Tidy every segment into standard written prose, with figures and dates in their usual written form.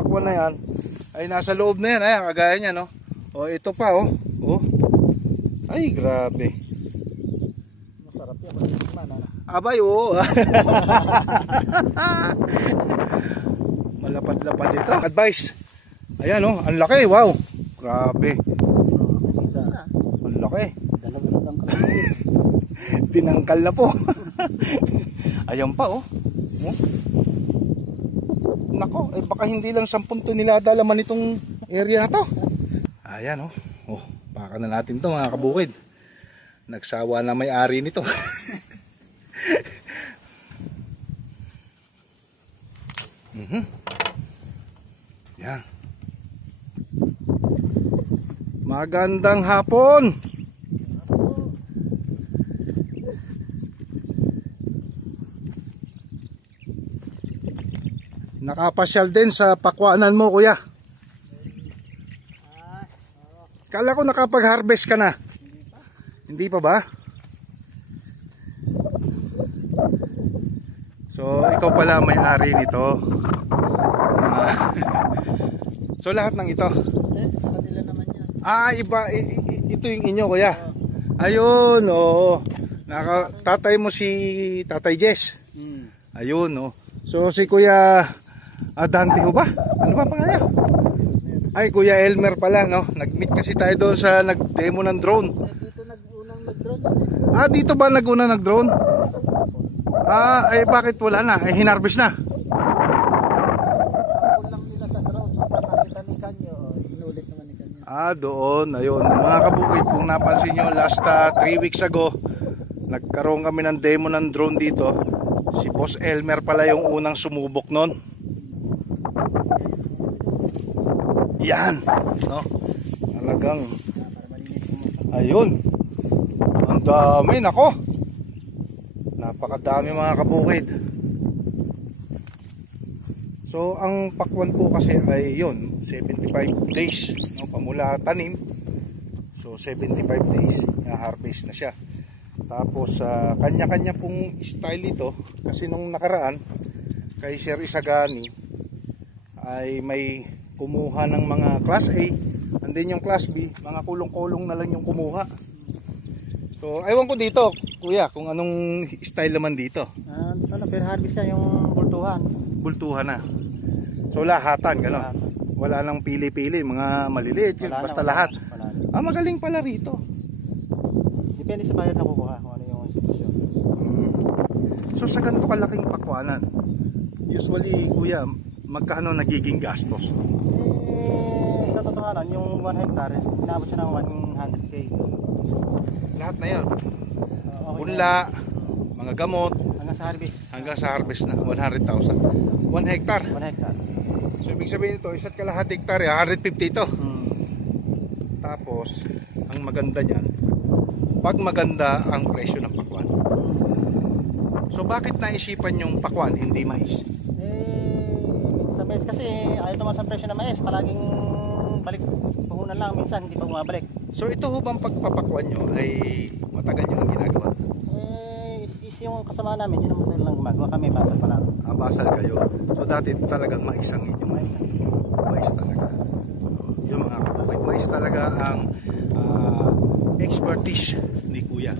Pakwan na yan ay nasa loob na yan. Ayan, kagaya niya, no? O, ito pa, oh. Oh. Ay, grabe. Masarap yan. Abay, oo. Malapad-lapad ito. Advice. Ayan, oh. Ang laki. Wow. Grabe. Ang laki. Tinangkal na po. Ayan pa, oh. Oh. Nako, eh baka hindi lang 10 tonelada laman itong area na to. Ayan, oh. Oh, baka na natin to mga kabukid. Nagsawa na may-ari nito. Yan. Magandang hapon. Nakapasyal din sa pakwanan mo, kuya. Kala ko nakapag-harvest ka na. Hindi pa ba? So, ikaw pala may-ari nito. So, lahat ng ito. Sa kanila naman yan. Iba. Ito yung inyo, kuya. Ayun, oo. Tatay mo si Tatay Jess. Ayun, oh. So, si Kuya Dante ho ba? Ano ba pangalan? Ay, Kuya Elmer pala, no? Nag-meet kasi tayo doon sa nag-demo ng drone. Dito nag-unang nag-drone. Dito ba nag-una nag-drone? Ay bakit wala na? Ay hinarvest na. Kulang nila sa drone. Nakakita ni Kanyo. Inulit naman ni Kanyo. Doon. Ayun. Mga kabukid, kung napansin nyo, last 3 weeks ago, nagkaroon kami ng demo ng drone dito. Si Boss Elmer pala yung unang sumubok nun. Yan, no? Talagang ayun. Ang dami, nako. Napakadami mga kabukid. So, ang pakwan po kasi ay yun, 75 days, no? Pamula tanim. So, 75 days na harvest na siya. Tapos, kanya-kanya pong style ito. Kasi nung nakaraan, kay Sir Isagani, ay may kumuha ng mga class A, and then yung class B, mga kulong-kulong na lang yung kumuha. So, ewan ko dito, kuya, kung anong style naman dito. Pero harvest siya yung bultuhan. Bultuhan na. So, lahatan, gano'n. Wala nang pili-pili, mga maliliit, basta lahat. Magaling pala rito. Depende sa bayad na kukuha kung ano yung institusyon. So, sa ganito kalaking pakwanan, usually, kuya, magkano nagiging gastos? Sa totohanan, yung 1 hectare, inabot siya ng 100K. Lahat na yan. Punla, mga gamot, hanggang sa harvest na 100,000. 1 hectare. 1 hectare. So ibig sabihin ito, isa't kalahat hectare, 150 ito. Tapos, ang maganda niyan, pag maganda ang presyo ng pakwan. So bakit naisipan yung pakwan, hindi mais? Sa mais kasi, ayaw naman sa presyo ng mais, palaging balik puhunan lang, minsan hindi pa bumabalik. So ito ho bang pagpapakwan nyo ay matagal nyo lang ginagawa? Yung kasama namin, yun ang matagal lang gumagawa kami, basal pa lang. Basal kayo. So dati talagang maisang inyo. Mais talaga. Yung mga kapatid, mais talaga ang expertise ni Kuya.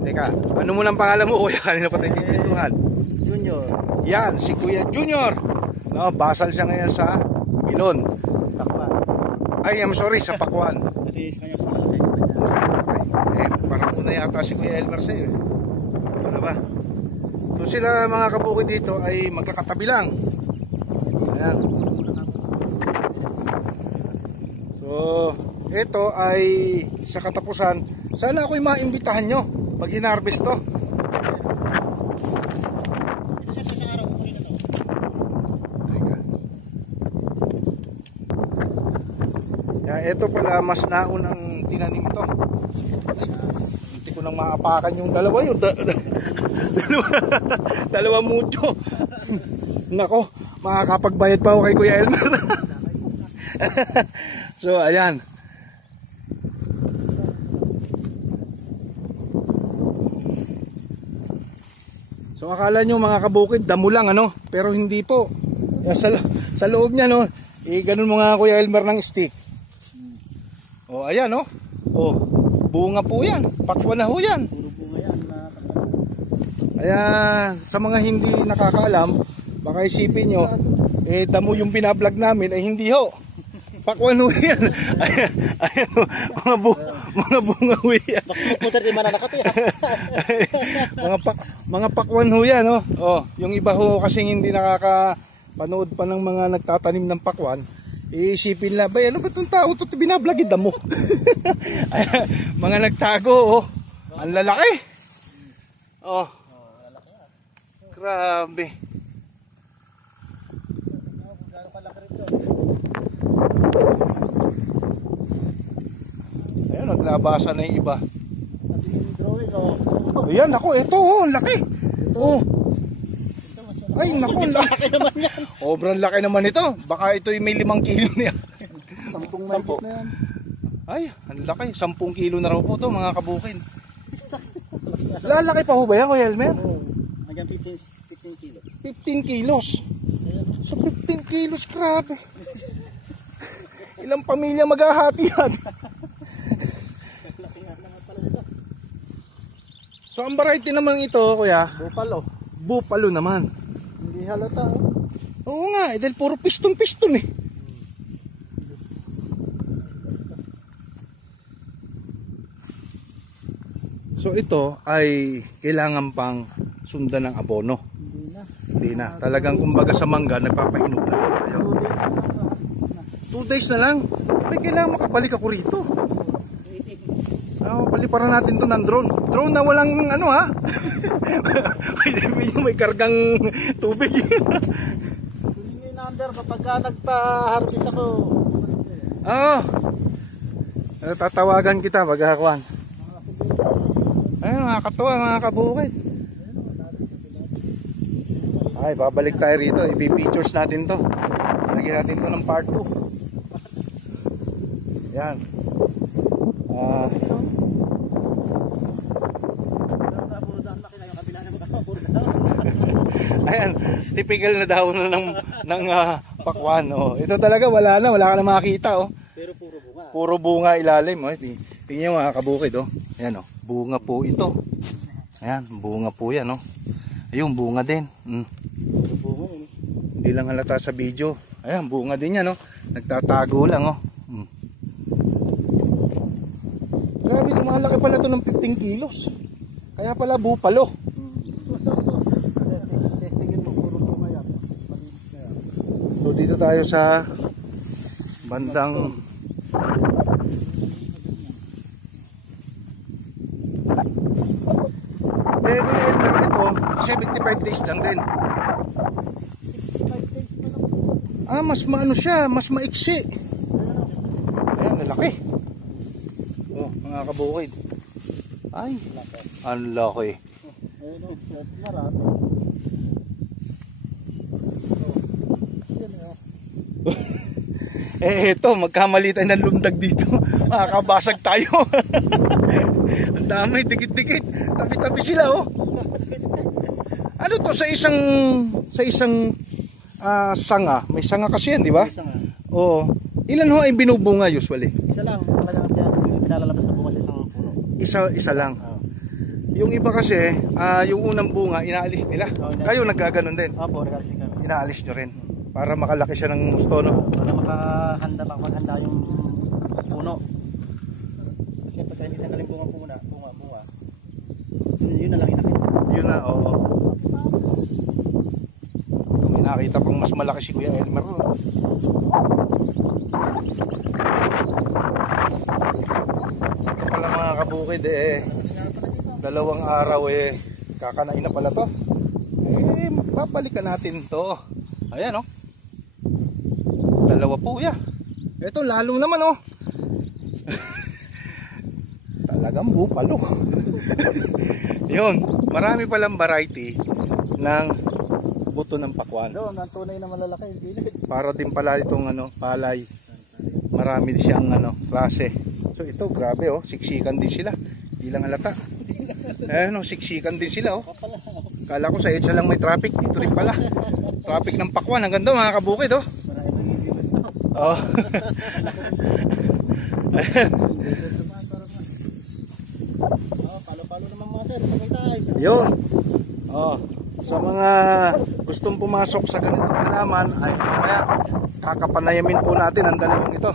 Teka, ano mo lang pangalan mo, Kuya? Kanina pa tayo kikwentuhan. Junior. Yan, si Kuya Junior. No, basal siya ngayon sa Milon. Pakwan. Ay, I'm sorry, sa Pakwan. Ito yung kanya sa malaki. Parang una yata si Kuya Elmer sa'yo. Ano ba? So sila mga kabukid dito ay magkakatabi lang. Ayan. So, ito ay sa katapusan. Sana ako'y maimbitahan nyo pag hinarvest to. Ito pala mas naunang tinanim to. Hindi ko nang maapakan yung dalawa yun. Dalawa mucho. Nako, makakapagbayad pa ako kay Kuya Elmer. So ayan. So akala nyo mga kabukid, damo lang ano, pero hindi po. Sa loob niya no, ganun mo nga Kuya Elmer ng stick. O ayan oh. O, bunga po yan. Pakwan na ho yan. Puro bunga yan. Kaya sa mga hindi nakakaalam, baka isipin nyo, damo yung binablog namin ay hindi ho. Pakwan ho yan. Ayan ho, mga bunga ho yan. Mga pakwan ho yan oh. Oh, yung iba ho kasing hindi nakakapanood pa ng mga nagtatanim ng pakwan. Iisipin lang, bay, ano ba itong tao ito binablogin damo? Mga nagtago, oh. Ang lalaki. Oh. Grabe. Ayun, naglabasan na yung iba. Ayan, ako, ito, oh, ang laki. Oh. Ay, naku, laki naman yan. Sobrang laki naman ito. Baka ito may 5 kilo niya. 10 mahigit na yan. Ay, ang laki. 10 kilo na raw po ito, mga kabukin. Lalaki pa ho ba yan, Kuya Elmer? Oo. Hanggang 15 kilos. 15 kilos. So 15 kilos, grabe. Ilang pamilya maghahati yan. So ang variety naman ito, Kuya, Bupalo. Bupalo naman. Hindi halata. Oo nga, dahil puro piston-piston eh. So ito ay kailangan pang sundan ng abono. Hindi na. Talagang kumbaga sa mangga, nagpapahinog na tayo. 2 days na lang. Ay, kailangan makabalik ako rito. Paliparan natin to ng drone. Drone na walang ano ha. may kargang tubig. Kunin yung number kapag nagpa-harvest ako. Oo. Tatawagan kita maghahakuan. Ayun, nakakatuwa mga kabukid. Ay, babalik tayo rito. I-features natin to. Lagyan natin to ng part 2. Yan. Ayan, typical na daw ng pakwan. Oh. Ito talaga wala ka na makita. Oh. Pero puro bunga. Puro bunga ilalim. Oh. Tingnan mga kabukid. Oh. Ayan, oh. Bunga po ito. Ayan, bunga po yan. Oh. Ayun, bunga din. Puro bunga yun. Hindi lang halata sa video. Ayan, bunga din yan. Oh. Nagtatago lang. Oh. Grabe, lumalaki pala ito ng 15 kilos. Kaya pala bupalo. So dito tayo sa bandang ito 75 days lang din. Mas maano siya, mas maiksi. Ayan, lalaki. Oh, mga kabukid. Ay, ang laki. Marami. Ito, magkamali tayo ng lumdag dito. Makakabasag tayo. Ang dami, dikit-dikit. Tabi-tabi sila, oh. Ano to sa isang sanga? May sanga kasi yan, di ba? Oo. Ilan ho ay binubunga usually? Isa lang. Talagang pinalalabas na bunga sa isang puno. Isa lang. Yung iba kasi, yung unang bunga, inaalis nila. Kayo naggaganon din? Opo, nag-alis kami. Inaalis nyo rin. Para makalaki siya ng gusto, no? Para maghanda yung puno. Kasi pagka hindi tanggalin bunga, yun na lang inakit. Yun na, oo. So, may nakita pang mas malaki si Kuya Elmer. Ito pala mga kabukid, 2 araw kakanain na pala to. Babalikan natin to. Ayan, oh. 2 po, yeah. Ito lalo naman, oh. Talagang bupalo. Yun, marami palang variety ng buto ng pakwan. Doon, ang tunay na malalaki. Para din pala itong palay. Marami siyang klase. So ito, grabe, oh. Siksikan din sila. Hindi lang halata. Ayan, oh, siksikan din sila, oh. Kala ko sa EDSA lang may traffic. Dito rin pala. Traffic ng pakwan. Hanggang doon, mga kabukid, oh. Oh. Ayan. Palo-palo naman mga sir. Sabay tayo. Yun. Oh. Sa mga gustong pumasok sa ganitong halaman ay mamaya kakapanayamin po natin ang dalawang ito.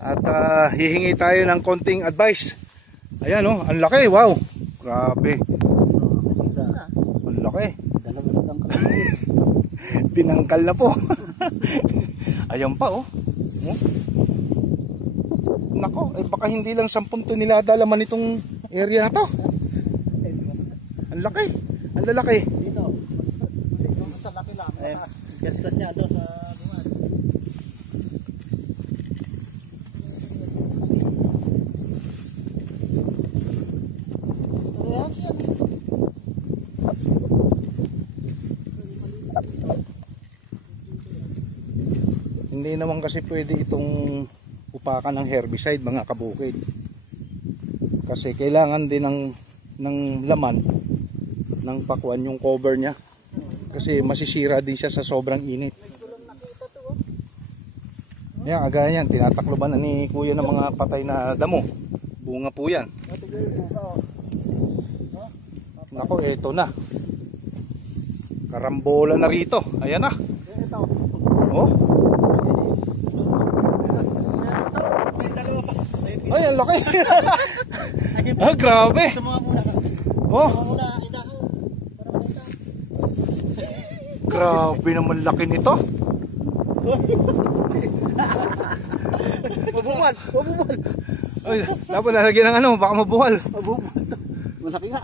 At hihingi tayo ng konting advice. Ayan oh, ang laki, wow. Grabe. Ang laki. Tinangkal na po. Ayan pa oh. Nako, eh baka hindi lang 10 tonelada laman itong area na to. Ang laki. Ang lalaki. Dito. Dito sa laki lang. Gas-gas niya doon sa bunga. Hindi naman kasi pwede itong upakan ng herbicide mga kabukid. Kasi kailangan din ng laman ng pakwan yung cover niya. Kasi masisira din siya sa sobrang init. Yan, agaya yan. Tinatakloban na ni kuya ng mga patay na damo. Bunga po yan. Nako, eto na. Karambola na rito. Ayan na. Oh. Ay, ang laki. Ah, grabe. Oh. Grabe naman laki nito. Mabubuhal. Mabubuhal. Ay, dapat nalagyan ng ano, baka mabuhal. Mabubuhal to. Malaki nga.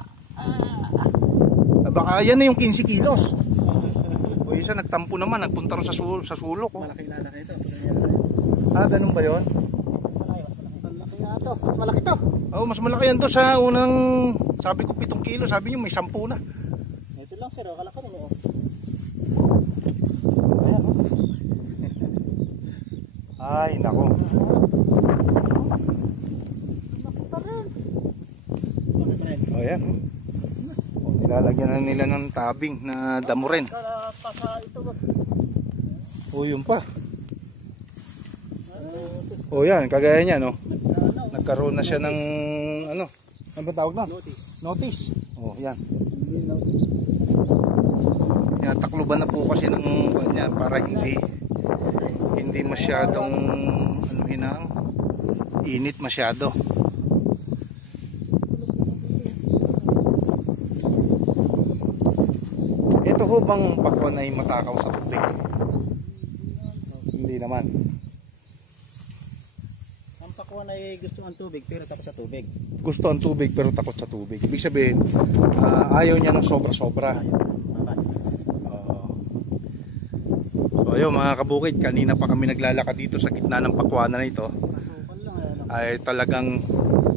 Baka yan na yung 15 kilos. O isa nagtampo naman, nagpunta rin sa sulok. Oh. Malaki lalaki ito. Ah, ganun ba yun? Malaki nga ito. Mas malaki to. Oh, mas malaki yan to sa unang, sabi ko 7 kilo, sabi niyo may 10 na. Ito lang sir, kalaki rin oh. Ayan oh. Ay, nako. Oh, ayan. Oh, nilalagyan na nila ng tabing na damo rin. Oh, yun pa. Oh, yan, kagaya niya, no? Nagkaroon na siya ng ano ba tawag na? Notice. Oh, yan. Takluban na po kasi ng kanya para hindi masyadong ano hinang init masyado. Ito ho bang pakwan ay matakaw sa tubig? Hindi naman. Ang pakwan ay gusto ang tubig pero takot sa tubig. Gusto ang tubig pero takot sa tubig. Ibig sabihin, ayaw niya ng sobra-sobra. So ayun mga kabukid, kanina pa kami naglalakad dito sa gitna ng pakwanan na ito. Ay talagang,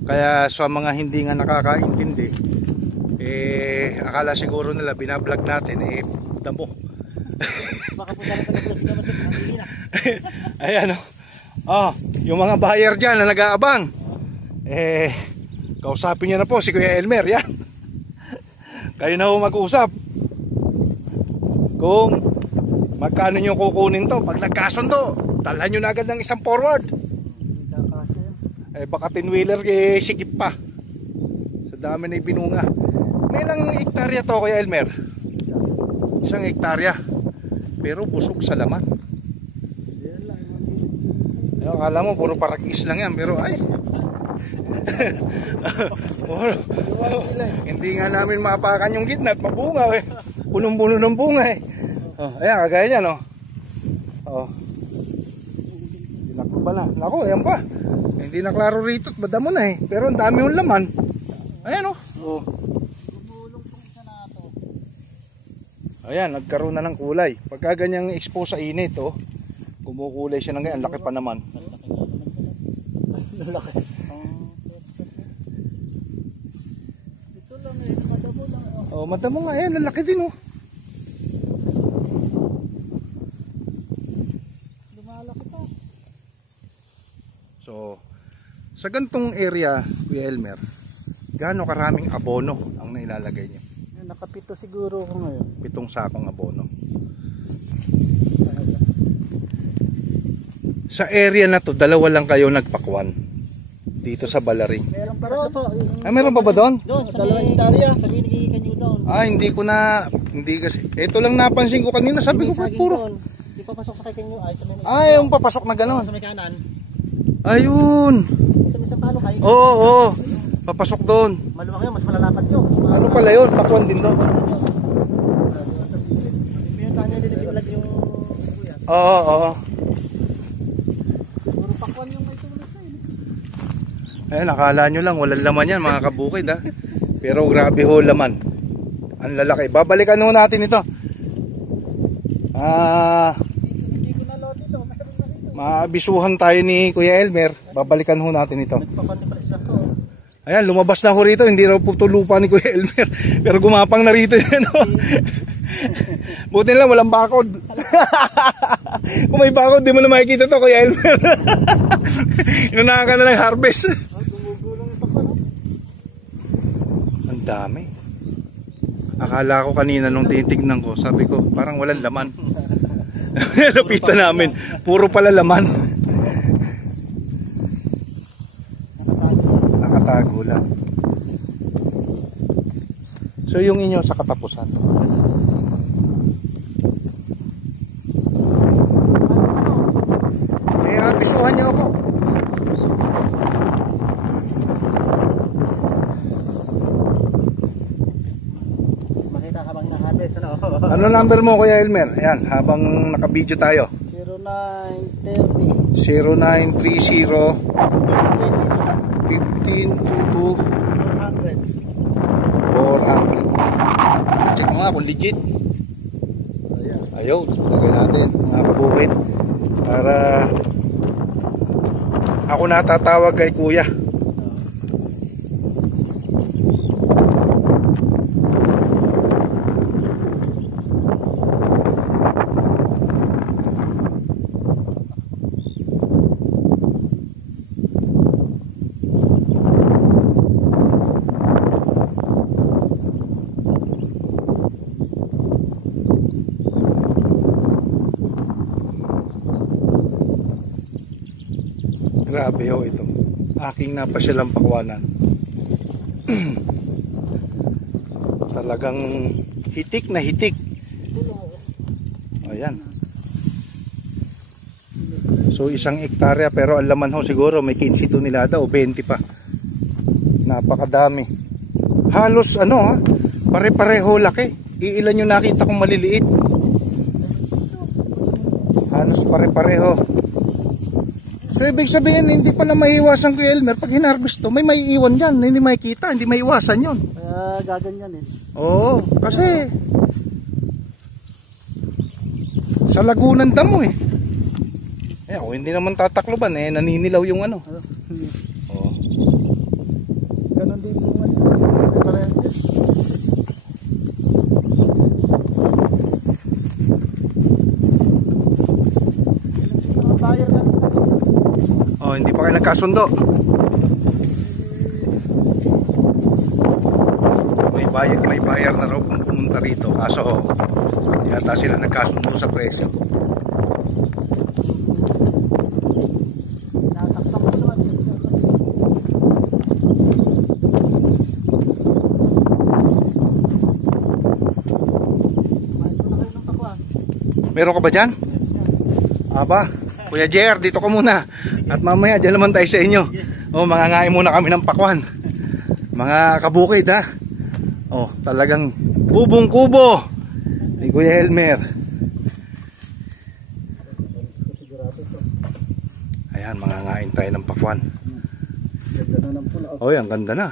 kaya sa mga hindi nga nakakaintindi, akala siguro nila binablog natin, damo. Baka po dala tayo sila masip, hindi na. Ayan oh. Yung mga buyer dyan na nag-aabang, kausapin niyo na po si Kuya Elmer, yan. Kayo na ho mag-usap kung magkano nyo kukunin to. Pag nagkasundo, talhan nyo na agad ng isang forward. Baka 10-wheeler sikip pa sa dami na ibinunga. May ilang hektarya to Kuya Elmer? 1 hektarya, pero busog sa laman. Akala mo puro parakis lang yan, pero ay hindi nga namin maapakan yung gitna at mabunga punong-puno ng bunga ayan kagaya niya no. Dinaklo na nako, ayan pa, hindi na klaro rito at madamo na pero ang dami yung laman. Ayan ayan, nagkaroon na ng kulay pagka ganyang expose sa init kumukulay siya ng ganyan. Laki pa naman. Laki. Ito lang madamo lang. Madamo nga yan, ang laki din Lumalaki to. So, sa gantong area, Kuya Elmer, gaano karaming abono ang nailalagay niyo? Nakapito siguro ko ngayon. 7 sakong abono. Sa area na to, dalawa lang kayo nagpakwan. Dito sa Balaring. Meron pa rin po. Ay, meron pa ba doon? Doon, sa dalawang hektarya. Sa binigay nyo doon. Ah, hindi kasi. Ito lang napansin ko kanina, sabi ko puro. Di pa pasok sa kay kanyo. Ay, yung papasok na gano'n. Sa may kanan. Ayun. Sa may palo kayo. Oo. Papasok doon. Maluwang yun, mas malalapad yun. Ano pala yun? Pakwan din doon. Yung kanya nilipit yung kuyas. Oo. Puro pakwan yung may sulit sa yun. Ayan, nakala nyo lang, walang laman yan mga kabukid ha. Pero grabe ho laman. Ang lalaki. Babalikan ho natin ito. Hindi ko na load ito. Maabisuhan tayo ni Kuya Elmer. Babalikan ho natin ito. Nagpapan ni Palisa to. Ayan, lumabas na ho rito. Hindi raw po lupa ni Kuya Elmer. Pero gumapang na rito yan ho. Buti lang, walang bakod. Kung may bakod, di mo na makikita to Kuya Elmer. Inunahan ka na ng harvest. Ang dami. Akala ko kanina nung tinitignan ko, sabi ko parang walang laman. Lapitan namin, puro pala laman. Nakatago lang. So yung inyo sa katapusan. Bisuhan niyo ako. Makita habang na-harvest, ano? Ano number mo Kuya Elmer? Ayan, habang naka-video tayo. 0930 0930 1522 400. Check mo nga kung legit. Ayaw, lagay natin mga kabukid. Para ako natatawag kay Kuya. Grabe ho ito. Aking napasyalang pakwanan. Talagang hitik na hitik. Ayan. So 1 hektarya pero ang laman ho siguro may 15 tonelada o 20 pa. Napakadami. Halos ano ha, pare-pareho laki. Iilan yung nakita kong maliliit. Halos pare-pareho. So ibig sabihin hindi pala maiiwasan Kuya Elmer pag hinarvest to, may maiiwan dyan, hindi makikita, hindi maiiwasan yun. Kaya gaganyan eh. Oo, kasi sa lagunan damo eh. Kung hindi naman tatakloban eh, naninilaw yung ano. Oo. Ganon din yung ano. Oh, hindi pa kayo nagkasundo. May buyer na raw kung pumunta rito. Kaso, hindi yata sila nagkasundo sa presyo. Meron ka ba dyan? Aba, Kuya JR, dito ka muna. At mamaya, dyan naman tayo sa inyo. O, mangangain muna kami ng pakwan. Mga kabukid, ha? O, talagang kubong-kubo ni Kuya Elmer. Ayan, mangangain tayo ng pakwan. O, ang ganda na.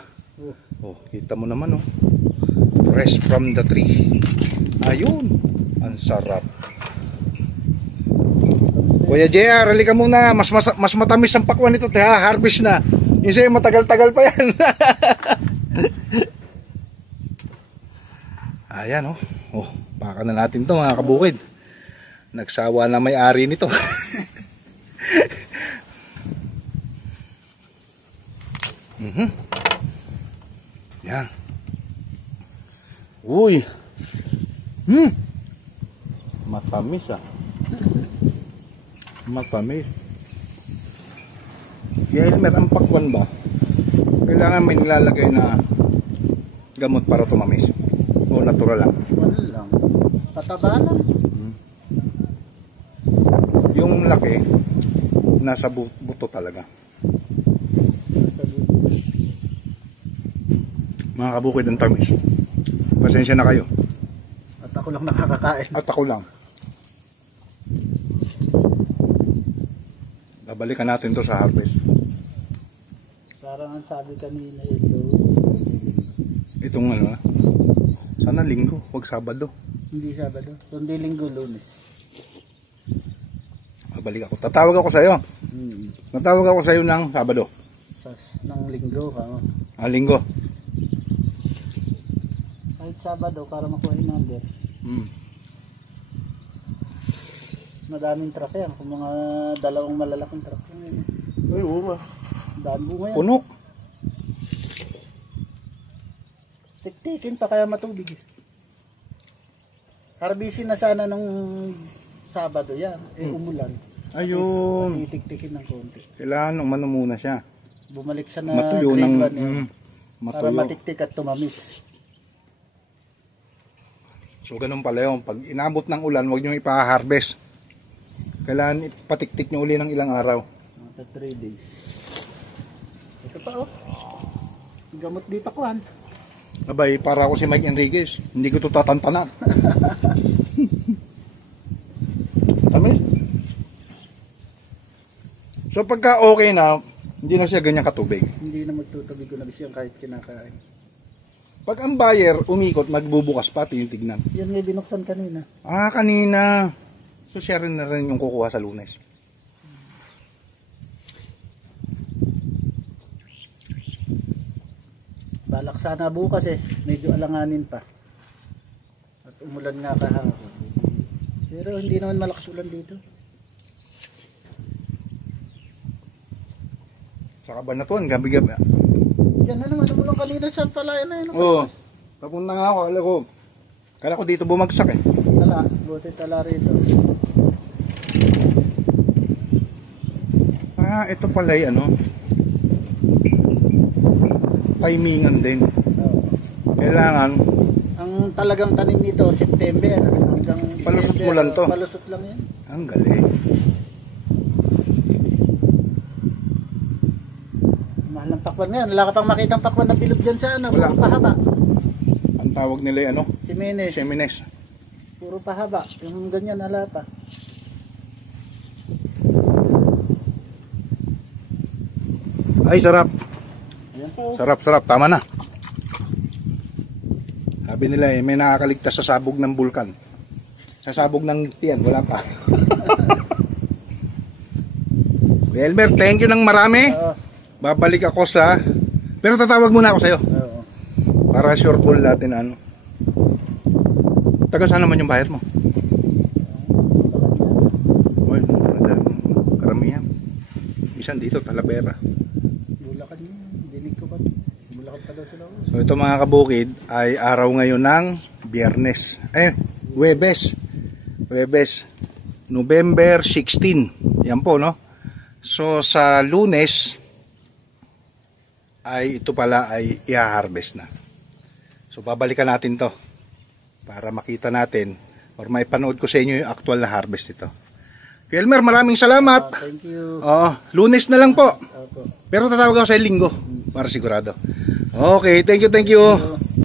O, kita mo naman, o. Fresh from the tree. Ayun, ang sarap. Kuya JR, halika muna. Mas matamis ang pakwan nito. Harvest na. Yung sa'yo, matagal-tagal pa yan. Ayan, oh. Oh, baka na natin to mga kabukid. Nagsawa na may-ari nito. Yan. Uy. Matamis ah. Matamis. Helmet, ang pakwan ba? Kailangan may nilalagay na gamot para tumamis. O natural lang. Wala lang. Pataba lang. Yung laki, nasa buto talaga. Mga kabukid ng tamis. Pasensya na kayo. At ako lang nakakakain. At ako lang. Babalikan natin to sa harvest. Parang ang sabi kanina ito. Itong ano, sana linggo, huwag Sabado. Hindi Sabado. Kundi Linggo, Lunes. Babalik ako. Tatawag ako sa iyo. Tatawag ako sa iyo ng Sabado. Ng Linggo ka. Linggo. Kahit Sabado para makuha yung number. Madaming truck yan. Kung mga dalawang malalaking truck yan. Ay, oo. Daan bunga yan. Punok. Tiktikin pa kaya matubig. Harbisin na sana nung Sabado yan. Umulan. Ayun. Titiktikin ng konti. Kailangan umano muna siya. Bumalik siya na Matuyo grade ng 1 yan. Para matuyo. matiktik at tumamis. So ganun pala yun. Pag inabot ng ulan, huwag nyo ipa-harvest. Kailangan ipatiktik nyo uli ng ilang araw. After 3 days. Ito pa oh. Gamot di pa kuhan. Abay, para ako si Mike Enriquez. Hindi ko ito tatantanan. Tamis. So pagka okay na, hindi na siya ganyan katubig. Hindi na magtutubig ko na bisyan kahit kinakain. Pag ang buyer umikot, magbubukas pa, tingnan. Yan nga binuksan kanina. Kanina. So siya rin na rin yung kukuha sa Lunes. Balak sana bukas medyo alanganin pa. At umulan nga kahapon. Pero hindi naman malakas ulan dito. Sa Cabanatuan, gabi-gabi. Yan na naman, umulan kanina sa palayan na yun. Oo. Papunta nga ako, kala ko dito bumagsak Tala, buti tala rito. Ito pala timingan din. Kailangan Ang talagang tanim nito, September hanggang palusot December, mo lang to. Palusot lang yan. Ang galing. Mahal ng pakwan ngayon. Wala ka pang makitang pakwan na bilog dyan sa ano. Wala. Puro pahaba. Ang tawag nila Simenes. Semines. Puro pahaba. Yung ganyan, hala pa. Ay, sarap. Ayan po. Sarap. Tama na. Sabi nila may nakakaligtas sa sabog ng bulkan. Sa sabog ng tiyan, wala pa. Elmer, thank you ng marami. Babalik ako sa... Pero tatawag muna ako sa'yo. Oo. Para sure call natin Taga saan naman yung bayad mo? Well, karamihan. Isan dito, Talavera. Bulacan yun. Dinig ko pa. Bulacan pa daw sila. So ito mga kabukid ay araw ngayon ng Biyernes. Huwebes. November 16. Yan po, no? So sa Lunes ay ito pala ay i-harvest na. So babalikan natin to para makita natin or may panood ko sa inyo yung actual na harvest ito. Elmer, maraming salamat. Thank you. Lunes na lang po. Opo. Pero tatawag ako sa Linggo para sigurado. Okay, thank you.